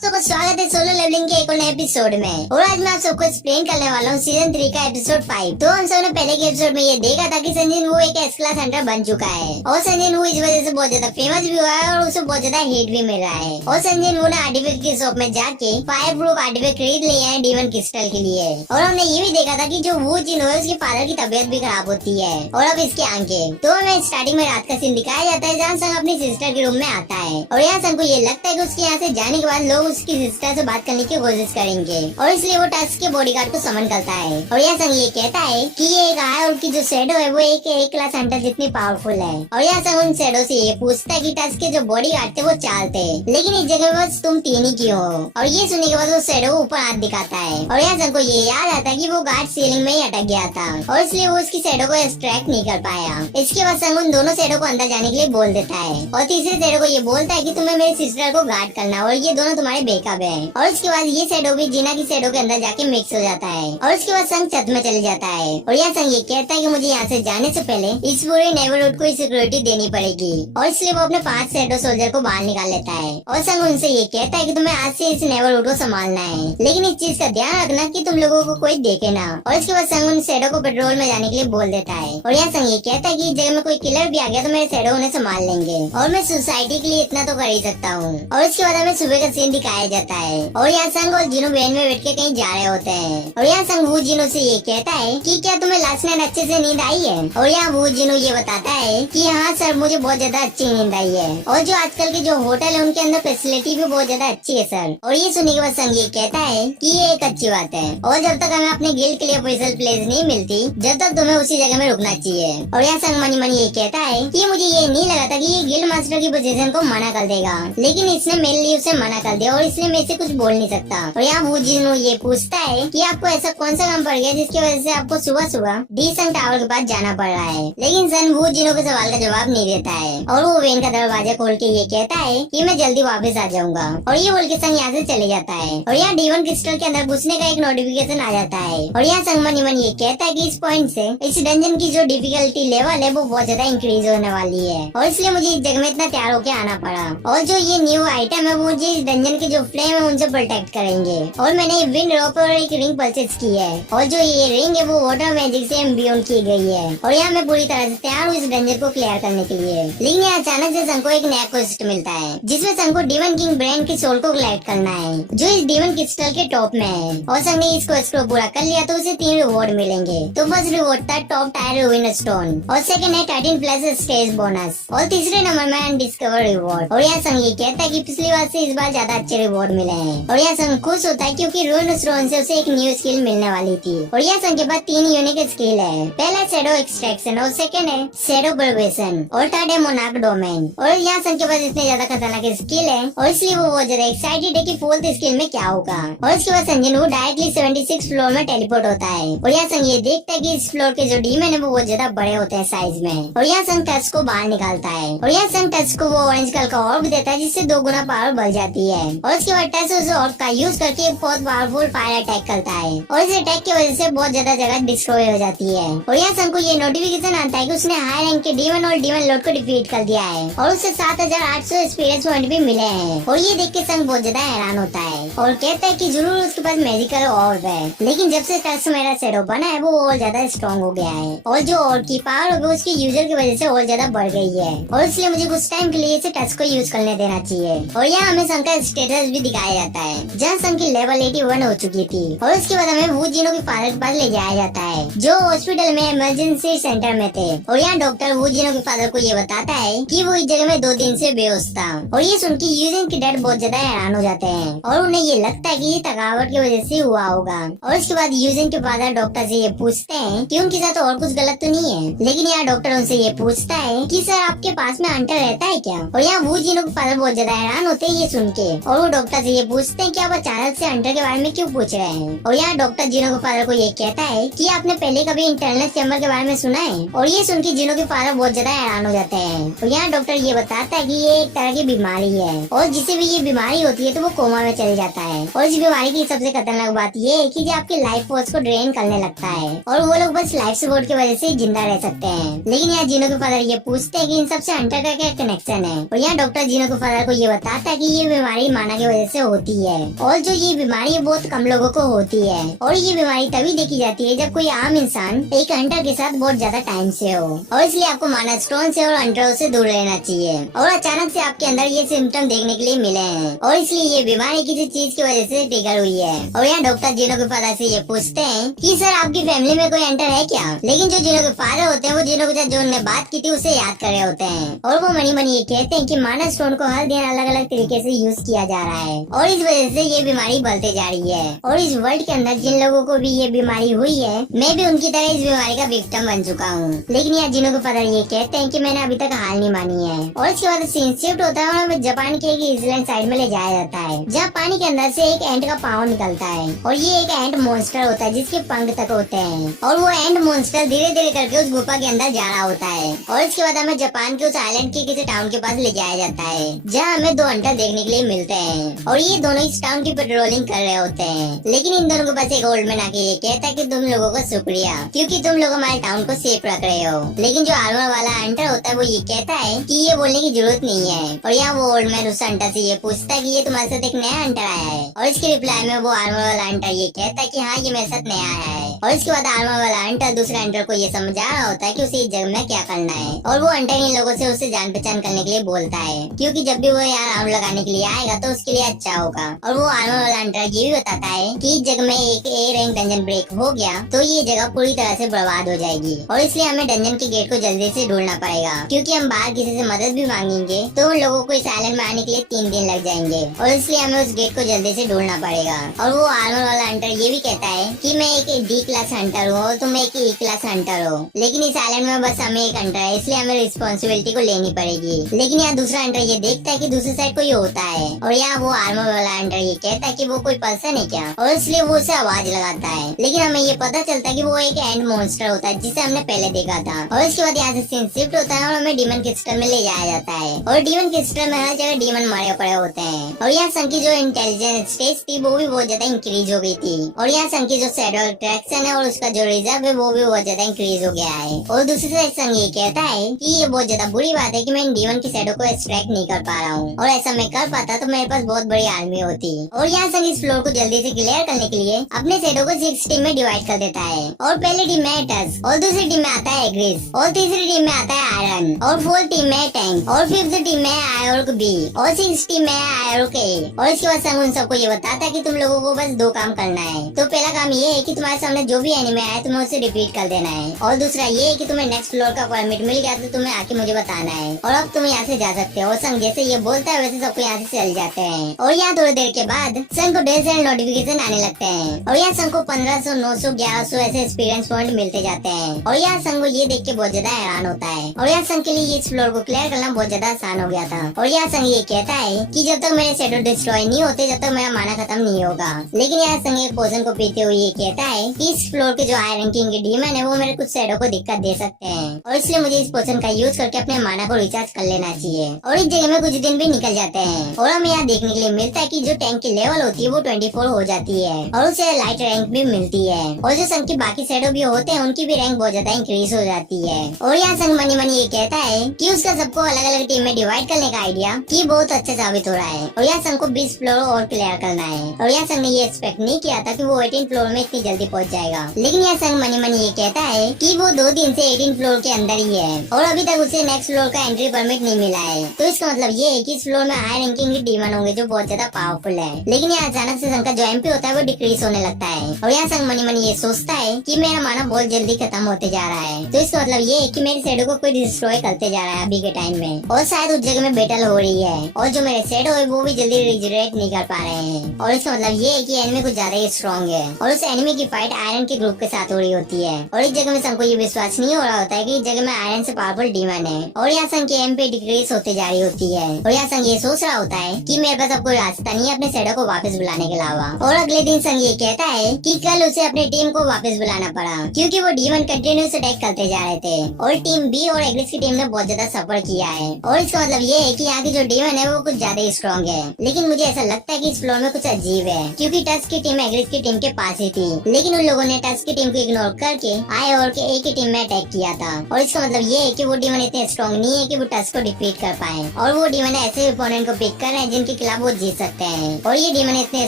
सबको स्वागत है सोलो लेवलिंग के एक और नए एपिसोड में। और आज मैं आप सबको एक्सप्लेन करने वाला हूँ सीजन 3 का एपिसोड 5। तो हम सब ने पहले के एपिसोड में ये देखा था कि संजय वू एक एस क्लास हंटर बन चुका है और संजय वू इस वजह से बहुत ज्यादा फेमस भी हुआ है और उसे बहुत ज्यादा हिट भी मिल रहा है। और संजय वू ने आर्टिफैक्ट की शॉप में जाके फायर प्रूफ आर्टिफैक्ट खरीद लिए हैं डीमन क्रिस्टल के लिए। और हमने ये भी देखा था कि जो वू जिन है उसके फादर की तबीयत भी खराब होती है और अब इसके आंखें। तो हमें स्टार्टिंग में रात का सीन दिखाया जाता है जहाँ संग अपनी सिस्टर के रूम में आता है और यहाँ संग को ये लगता है कि उसके यहाँ से जाने के बाद लोग उसकी सिस्टर से बात करने की कोशिश करेंगे और इसलिए वो टस्क के बॉडीगार्ड को समन करता है। और यह संग ये कहता है कि ये एक आय और की जो शैडो है वो एक क्लास हंटर जितनी पावरफुल है। और यह संग उन शैडो से ये पूछता है कि टस्क के जो बॉडीगार्ड थे वो 4 थे लेकिन इस जगह बस तुम 3 ही क्यों हो। और ये सुनने के बाद वो शैडो ऊपर हाथ दिखाता है और यह संग को ये याद आता है कि वो गार्ड सीलिंग में ही अटक गया था और इसलिए वो उसकी शैडो को एक्सट्रैक्ट नहीं कर पाया। इसके बाद संग उन दोनों शैडो को अंदर जाने के लिए बोल देता है और तीसरे शैडो को ये बोलता है कि तुम्हें मेरी सिस्टर को गार्ड करना और ये दोनों तुम्हारे बैकअप है। और उसके बाद ये शैडो भी जीना की शैडो के अंदर जाके मिक्स हो जाता है और उसके बाद संग छत में चले जाता है। और यह संग ये कहता है कि मुझे यहाँ से जाने से पहले इस पूरे नेबरहुड को सिक्योरिटी देनी पड़ेगी और इसलिए वो अपने 5 शैडो सोल्जर को बाहर निकाल लेता है। और संग उनसे ये कहता है कि तुम्हें आज से इस नेबरहुड को संभालना है लेकिन इस चीज का ध्यान रखना कि तुम लोगों को कोई देखे ना। और इसके बाद संग उन शैडो को पेट्रोल में जाने के लिए बोल देता है और यह संग ये कहता है कि इस जगह में कोई किलर भी आ गया तो मेरे शैडो उन्हें संभाल लेंगे और मैं सोसाइटी के लिए इतना तो कर ही सकता हूँ। और इसके बाद हमें सुबह का सीन दिखाया जाता है और यहाँ संग और जिनो वैन में बैठ के कहीं जा रहे होते हैं। और यहाँ संग वो जिनो से ये कहता है कि क्या तुम्हें लास्ट नाइट अच्छे से नींद आई है। और यहाँ वो जिनो ये बताता है कि हाँ सर मुझे बहुत ज्यादा अच्छी नींद आई है और जो आजकल के जो होटल है उनके अंदर फैसिलिटी भी बहुत ज्यादा अच्छी है सर। और ये सुनने के बाद संग ये कहता है कि ये एक अच्छी बात है और जब तक हमें अपने गिल्ड के लिए ऑफिशियल प्लेस नहीं मिलती जब तक तुम्हें उसी जगह में रुकना चाहिए। और यहाँ संग मनी मनी ये कहता है कि मुझे ये नहीं लगा था कि ये गिल्ड मास्टर की पोजीशन को मना कर देगा लेकिन इसने मेरे लिए उसे मना कर दिया और इसलिए मैं इसे कुछ बोल नहीं सकता। और यहाँ वो जिनो ये पूछता है कि आपको ऐसा कौन सा काम पड़ गया जिसकी वजह से आपको सुबह सुबह डी-संग टावर के पास जाना पड़ रहा है। लेकिन सन वो जिनो के सवाल का जवाब नहीं देता है और वो वेन का दरवाजा खोल के ये कहता है कि मैं जल्दी वापस आ जाऊंगा। और ये बोल के संग यहाँ से चले जाता है और यहाँ डीमन क्रिस्टल के अंदर घुसने का एक नोटिफिकेशन आ जाता है। और यहाँ संग मनी मनी ये कहता है कि इस पॉइंट से इस डंजन की जो डिफिकल्टी लेवल है वो बहुत ज्यादा इंक्रीज होने वाली है और इसलिए मुझे इस जगह में इतना तैयार होकर आना पड़ा। और जो ये न्यू आइटम है वो मुझे इस डंजन के जो फ्लेम है उनसे प्रोटेक्ट करेंगे। और मैंने विंड रॉप और एक रिंग परचेज की है और जो ये रिंग है वो वाटर मैजिक से एम्बियन की गई है। और यहाँ मैं पूरी तरह से तैयार हूँ इस डंजन को क्लियर करने के लिए। लेकिन यहाँ अचानक से संग को एक नया क्वेस्ट मिलता है जिसमें संग को डीमन किंग ब्रांड के सोल को कलेक्ट करना है जो इस डीमन क्रिस्टल के टॉप में है। और संग ने इस क्वेस्ट को पूरा कर लिया तो उसे 3 रिवॉर्ड मिलेंगे। तो फर्स्ट रिवॉर्ड था टॉप टायर रूइन स्टोन और सेकंड है 13+ स्टेज बोनस और तीसरे नंबर में अनडिस्कवर रिवॉर्ड। और यहाँ संग ये कहता है कि पिछली बार से इस बार ज्यादा अच्छे रिवॉर्ड मिले हैं। और यहाँ संग खुश होता है क्योंकि रूइन स्टोन से उसे एक न्यू स्किल मिलने वाली थी। और यहाँ संग के पास 3 यूनिक स्किल है। पहला शैडो एक्सट्रैक्शन और सेकंड है शैडो प्रोबेशन और थर्ड है मोनार्क डोमेन। और यहाँ संग के पास इतने ज्यादा खतरनाक स्किल है और इसलिए वो बहुत ज्यादा एक्साइटेड है कि 4th स्किल में क्या होगा। और उसके बाद संजय वो डायरेक्टली 76 फ्लोर में टेलीपोर्ट होता है। और यहाँ संग ये देखता है कि इस फ्लोर के जो डीमन है वो बहुत ज्यादा बड़े होते हैं साइज में। और यहाँ संग टच को बाहर निकालता है और यहाँ संग टच को वो ऑरेंज कलर का ऑर्ब देता है जिससे 2 गुना पावर बढ़ जाती है। और उसके बाद टच उस ऑर्ब का यूज करके एक बहुत पावरफुल फायर अटैक करता है और इस अटैक की वजह से बहुत ज्यादा जगह डिस्ट्रॉय हो जाती है। और यहाँ संग को ये नोटिफिकेशन आता है कि उसने हाई रैंक के डीमन और डीमन लॉर्ड को डिफीट कर दिया है और उसे 7800 एक्सपीरियंस पॉइंट भी मिले हैं। और ये देख के संग बहुत ज्यादा हैरान होता है और कहता है कि जरूर उसके पास मैजिकल ऑर्ब है लेकिन जब से टच मेरा शैडो बना है वो और ज्यादा स्ट्रॉन्ग हो गया है और जो ऑर्ब की पावर होगी उसके यूजर की वजह से और ज्यादा बढ़ गई है और इसलिए मुझे कुछ टाइम के लिए इसे टच को यूज करने देना चाहिए। और यहाँ हमें संग का स्टेटस भी दिखाया जाता है जहाँ संग की लेवल 81 हो चुकी थी। और उसके बाद हमें वो जिनो के फादर के पास ले जाया जाता है जो हॉस्पिटल में इमरजेंसी सेंटर में थे। और यहाँ डॉक्टर वो जिनो के फादर को ये बताता है कि वो इस जगह में 2 दिन से बेहोश था। और ये सुन के यूजिन के डैड बहुत ज्यादा हैरान हो जाते हैं और उन्हें ये लगता है कि ये थकावट की वजह से हुआ होगा। और उसके बाद यूजिन के फादर डॉक्टर से ये पूछते हैं कि उनके साथ और कुछ गलत तो नहीं है। लेकिन यहाँ डॉक्टर उनसे ये पूछता है कि सर आपके पास में हंटर रहता है क्या। और यहाँ वो जिनो के फादर बहुत ज्यादा हैरान होते हैं ये सुन के और वो डॉक्टर से ये पूछते हैं कि आप अचानक से हंटर के बारे में क्यों पूछ रहे हैं। और यहाँ डॉक्टर जिनो के फादर को ये कहता है कि आपने पहले कभी इंटरनल चैम्बर के बारे में सुना है। और ये सुन के जिनो के फादर बहुत ज्यादा हैरान हो जाते हैं। और यहाँ डॉक्टर ये बताता है कि ये एक तरह की बीमारी है और जिसे भी ये बीमारी होती है तो वो कोमा में चले जाता है। और इस बीमारी की सबसे खतरनाक बात ये है कि ये आपके लाइफ फोर्स को ड्रेन करने लगता है और वो लोग बस लाइफ सपोर्ट की वजह से जिंदा रह सकते हैं। लेकिन यहाँ जिनो के फादर ये पूछते हैं कि इन सबसे हंटर का क्या कनेक्शन है। और यहाँ डॉक्टर जिनो के फादर को ये बताता है कि ये बीमारी मानव खाना की वजह से होती है। और जो ये बीमारी है बहुत कम लोगों को होती है और ये बीमारी तभी देखी जाती है जब कोई आम इंसान एक हंटर के साथ बहुत ज्यादा टाइम से हो। और इसलिए आपको माना स्टोन से और हंटरों से दूर रहना चाहिए। और अचानक से आपके अंदर ये सिम्टम देखने के लिए मिले हैं और इसलिए ये बीमारी किसी चीज की वजह से ट्रिगर हुई है। और यहाँ डॉक्टर जिनों के फादर से ये पूछते हैं कि सर आपकी फैमिली में कोई हंटर है क्या, लेकिन जो जिनों के फादर होते हैं वो जिनों के साथ जो उन्होंने बात की थी उसे याद कर रहे होते हैं। और वो मनी मनी ये कहते हैं कि माना स्टोन को हर दिन अलग अलग तरीके से यूज किया जा रहा है और इस वजह से ये बीमारी बढ़ते जा रही है। और इस वर्ल्ड के अंदर जिन लोगों को भी ये बीमारी हुई है मैं भी उनकी तरह इस बीमारी का विक्टिम बन चुका हूँ। लेकिन यहाँ जिनों के फादर ये कहते हैं कि मैंने अभी तक हार नहीं मानी है। और इसके बाद सीन शिफ्ट होता है और हमें जापान के एक आइलैंड साइड में ले जाया जाता है जहाँ पानी के अंदर से एक एंट का पाँव निकलता है और ये एक एंट मॉन्स्टर होता है जिसके पंख तक होते हैं। और वो एंट मॉन्स्टर धीरे धीरे करके उस गुफा के अंदर जा रहा होता है और इसके बाद हमें जापान के उस आइलैंड के किसी टाउन के पास ले जाया जाता है जहाँ हमें दो हंटर देखने के लिए मिलते हैं और ये दोनों इस टाउन की पेट्रोलिंग कर रहे होते हैं। लेकिन इन दोनों के पास एक ओल्ड मैन आके ये कहता है कि तुम लोगों को शुक्रिया क्योंकि तुम लोग हमारे टाउन को सेफ रख रहे हो। लेकिन जो आर्मर वाला हंटर होता है वो ये कहता है कि ये बोलने की जरूरत नहीं है। और यहाँ वो ओल्ड मैन उस हंटर से ये पूछता है कि ये तुम्हारे साथ एक नया हंटर आया है और इसके रिप्लाई में वो आर्मर वाला हंटर ये कहता है कि हाँ ये मेरे साथ नया आया है। और इसके बाद आर्मर वाला हंटर दूसरे हंटर को ये समझा रहा होता है कि उसे इस जगह में क्या करना है और वो हंटर इन लोगों से उसे जान पहचान करने के लिए बोलता है क्योंकि जब भी वो यहाँ राउंड लगाने के लिए आएगा तो उसके लिए अच्छा होगा। और वो आर्मर वाला हंटर ये भी बताता है कि इस जगह में एक ए रैंक डंजन ब्रेक हो गया तो ये जगह पूरी तरह से बर्बाद हो जाएगी और इसलिए हमें डंजन के गेट को जल्दी से ढूंढना पड़ेगा क्योंकि हम बाहर किसी से मदद भी मांगेंगे तो उन लोगों को इस आइलैंड में आने के लिए 3 दिन लग जाएंगे और इसलिए हमें उस गेट को जल्दी से ढूंढना पड़ेगा। और वो आर्मर वाला हंटर ये भी कहता है कि मैं एक डी क्लास हंटर हूँ और तुम एक ई क्लास हंटर हो, लेकिन इस आइलैंड में बस हमें एक हंटर है इसलिए हमें रिस्पॉन्सिबिलिटी को लेनी पड़ेगी। लेकिन यहाँ दूसरा हंटर ये देखता है कि दूसरी साइड कोई होता है और यहाँ वो आर्मर वाला हंटर ये कहता है कि वो कोई पर्सन है क्या और इसलिए वो उसे आवाज लगाता है। लेकिन हमें ये पता चलता है कि वो एक एंड मॉन्स्टर होता है जिसे हमने पहले देखा था। और इसके बाद यहाँ से सीन शिफ्ट होता है और हमें डीमन क्रिस्टल में ले जाया जाता है और डीमन क्रिस्टल में हर जगह डीमन मारे पड़े होते हैं और यहाँ संग की जो इंटेलिजेंस स्टेज थी वो भी बहुत ज्यादा इंक्रीज हो गई थी और यहाँ संग की जो शैडो अट्रैक्शन है और उसका जो रिजर्व है वो भी बहुत ज्यादा इंक्रीज हो गया है। और दूसरी साइड संग ये कहता है कि ये बहुत ज्यादा बुरी बात है कि मैं इन डीमन की शैडो को एक्सट्रैक्ट नहीं कर पा रहा हूँ और ऐसा मैं कर पाता तो मेरे पास बहुत बड़ी आर्मी होती। और यहाँ संग इस फ्लोर को जल्दी से क्लियर करने के लिए अपने शैडो को 6 टीम में डिवाइड कर देता है और पहली टीम में टस और दूसरी टीम में आता है एग्रिस और तीसरी टीम में आता है आयरन और 4th टीम में टैंक और 5th टीम में आयोर्क बी और 6th टीम में आयोर्क ए। और इसके बाद संग उन सबको ये बताता है कि तुम लोगों को बस 2 काम करना है। तो पहला काम ये है कि तुम्हारे सामने जो भी एनिमे आए तुम्हें उसे रिपीट कर देना है और दूसरा ये है कि तुम्हें नेक्स्ट फ्लोर का परमिट मिल गया तो तुम्हें आके मुझे बताना है और अब तुम यहाँ से जा सकते हो। और संग जैसे ये बोलता है वैसे सबको यहाँ से चल जाते हैं और यहाँ थोड़ी देर के बाद संग को ढेर सारे नोटिफिकेशन आने लगते हैं और यहाँ संग को 1500, 900, 1100 ऐसे एक्सपीरियंस पॉइंट मिलते जाते हैं। और यहाँ संग को ये देख के बहुत ज्यादा हैरान होता है और यहाँ संग के लिए इस फ्लोर को क्लियर करना बहुत ज्यादा आसान हो गया था। और यहाँ संग ये कहता है कि जब तक मेरे शैडो डिस्ट्रॉय नहीं होते जब तक मेरा माना खत्म नहीं होगा। लेकिन यहाँ संग एक पोशन को पीते हुए ये कहता है कि इस फ्लोर के जो हाई रैंकिंग के डीमन है वो मेरे कुछ शैडो को दिक्कत दे सकते हैं और इसलिए मुझे इस पोशन का यूज करके अपने माना को रिचार्ज कर लेना चाहिए। और इस जगह में कुछ दिन भी निकल जाते हैं और हमें यहाँ देखने के लिए मिलता है कि जो टैंक की लेवल होती है वो 24 हो जाती है और उसे लाइट रैंक भी मिलती है और जो संग के बाकी शैडो भी होते हैं उनकी भी रैंक बहुत ज्यादा इंक्रीज हो जाती है। और यहाँ संग मनी मनी ये कहता है कि उसका सबको अलग अलग टीम में डिवाइड करने का आइडिया कि बहुत अच्छा साबित हो रहा है और यहाँ संग को 20 फ्लोर और क्लियर करना है। और यहाँ संग ने ये एक्सपेक्ट नहीं किया था कि वो 18 फ्लोर में इतनी जल्दी पहुँच जाएगा। लेकिन यहाँ संग मनी मनी ये कहता है कि वो 2 दिन से 18 फ्लोर के अंदर ही है और अभी तक उसे नेक्स्ट फ्लोर का एंट्री परमिट नहीं मिला है। तो इसका मतलब ये है कि इस फ्लोर में हाई रैंकिंग के डीमन होंगे जो बहुत ज्यादा पावरफुल है। लेकिन यहाँ अचानक से संग का जो एमपी होता है वो डिक्रीज होने लगता है और यहाँ संग मनी मनी ये सोचता है कि मेरा माना बहुत जल्दी खत्म होते जा रहा है। तो इसका मतलब ये है कि मेरे शैडो को कोई डिस्ट्रॉय करते जा रहा है अभी के टाइम में और शायद उस जगह में बैटल हो रही है और जो मेरे शैडो है वो भी जल्दी रिजरेट नहीं कर पा रहे हैं। और इसका मतलब ये है कि एनिमी कुछ ज्यादा ही स्ट्रॉन्ग है और उस एनिमी की फाइट आयरन के ग्रुप के साथ हो रही होती है। और इस जगह में संग को ये विश्वास नहीं हो रहा होता है कि इस जगह में आयरन से पावरफुल डीमन है और यहाँ संग की एमपी डिक्रीज होते जा रही होती है। और यहाँ संग ये सोच रहा होता है कि मेरे पास अब कोई रास्ता नहीं है अपने शैडो को वापस बुलाने के अलावा। और अगले दिन संग ये कहता है कि कल उसे अपनी टीम को वापस बुलाना पड़ा क्योंकि वो डीमन कंटिन्यूस अटैक करते जा रहे थे और टीम बी और एग्रिस की टीम ने बहुत ज्यादा सफर किया है। और इसका मतलब ये है कि यहाँ की जो डीमन है वो कुछ ज्यादा ही स्ट्रॉन्ग है। लेकिन मुझे ऐसा लगता है कि इस फ्लोर में कुछ अजीब है क्योंकि टस की टीम एग्रिस की टीम के पास ही थी लेकिन उन लोगों ने टस की टीम को इग्नोर करके आए और के ए की टीम में अटैक किया था। और इसका मतलब ये है कि वो डीमन इतने स्ट्रॉन्ग नहीं है कि वो टस को डिफीट कर पाए और वो डीमन ऐसे ओपोनेंट को पिक कर रहे हैं जिनकी खिलाफ वो जीत सकते हैं। और ये डीमन इतने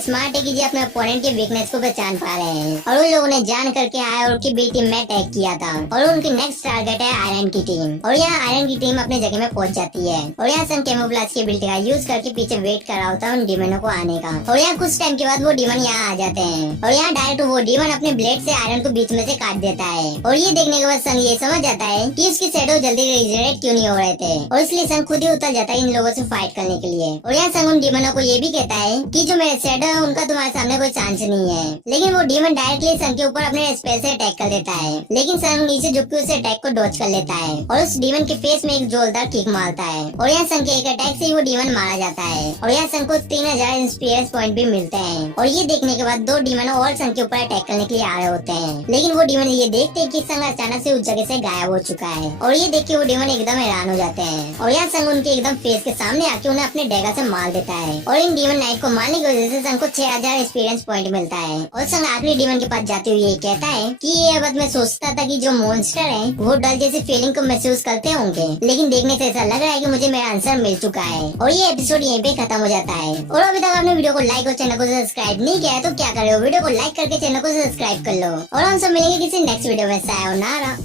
स्मार्ट है कि ये अपने ओपोनेंट के वीकनेस को पहचान पा रहे हैं और उन लोगों ने जान करके आया और उनकी बी टीम में अटैक किया था और उनकी नेक्स्ट टारगेट है आयरन की टीम। और यहाँ आयरन की टीम अपने जगह में पहुंच जाती है और यहाँ सन कैमोफ्लेज की एबिलिटी का यूज करके पीछे वेट कर रहा होता है उन डीमनों को आने का। और यहाँ कुछ टाइम के बाद वो डीमन यहाँ आ जाते हैं और यहाँ डायरेक्ट वो डीमन अपने ब्लेड से आयरन को बीच में से काट देता है। और ये देखने के बाद सन ये समझ जाता है कि उसकी शैडो जल्दी रिजनरेट क्यों नहीं हो रहे थे और इसलिए सन खुद ही उतर जाता है इन लोगों से फाइट करने के लिए। और यहाँ सन उन डीमनों को ये भी कहता है कि जो मेरे शैडो है उनका तुम्हारे सामने कोई चांस नहीं है। लेकिन वो डीमन डायरेक्टली सन के ऊपर अपने स्पेल से अटैक कर देता है, लेकिन सन नीचे झुक के उस अटैक को डॉज कर लेता है और उस डीमन के फेस में एक जोरदार किक मारता है। और यहाँ सन के एक अटैक से ही वो डीमन मारा जाता है और यहाँ सन को 3000 इंस्पिरेंस पॉइंट भी मिलते हैं। और ये देखने के बाद दो डीमन और सन के ऊपर अटैक करने के लिए आ रहे होते हैं, लेकिन वो डीमन ये देखते हैं कि सन अचानक से उस जगह से गायब हो चुका है। और ये देख के वो डीमन एकदम हैरान हो जाते हैं और यहाँ सन उनके एकदम फेस के सामने आके उन्हें अपने डेगा से मार देता है। और इन डीमन नाइट को मारने की वजह से सन को 6000 एक्सपीरियंस पॉइंट मिलता है। और सन आखिरी डीमन के पास जाते हुए ये कहता है कि ये अब मैं सोचता था कि जो मॉन्स्टर है वो डल जैसी फीलिंग को महसूस करते होंगे, लेकिन देखने से ऐसा लग रहा है कि मुझे मेरा आंसर मिल चुका है। और ये एपिसोड यहीं पे खत्म हो जाता है। और अभी तक आपने वीडियो को लाइक और चैनल को सब्सक्राइब नहीं किया है तो क्या कर रहे हो, वीडियो को लाइक करके चैनल को सब्सक्राइब कर लो। और हम सब मिलेंगे किसी नेक्स्ट वीडियो में। सायोनारा।